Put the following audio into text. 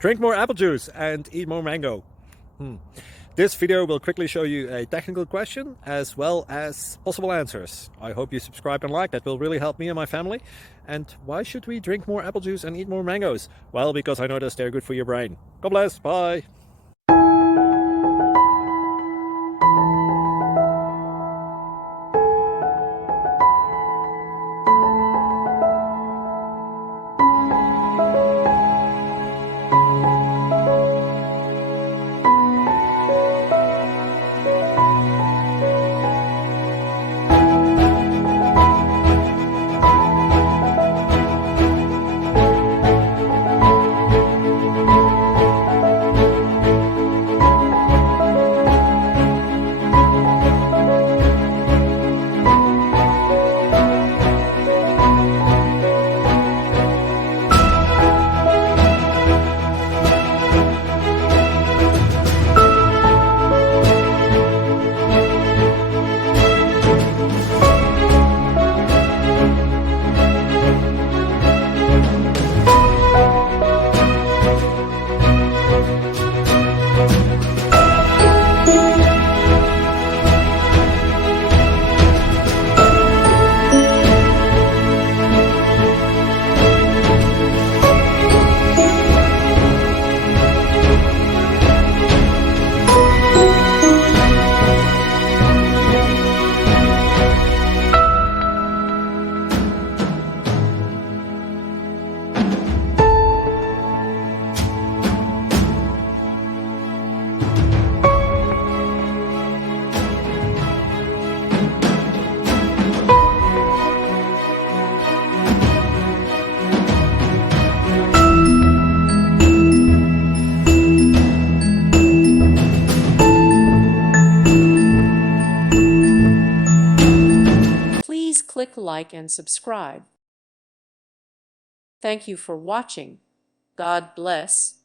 Drink more apple juice and eat more mango. This video will quickly show you a technical question as well as possible answers. I hope you subscribe and like, that will really help me and my family. And why should we drink more apple juice and eat more mangoes? Well, because I noticed they're good for your brain. God bless, bye! Please click like and subscribe. Thank you for watching. God bless.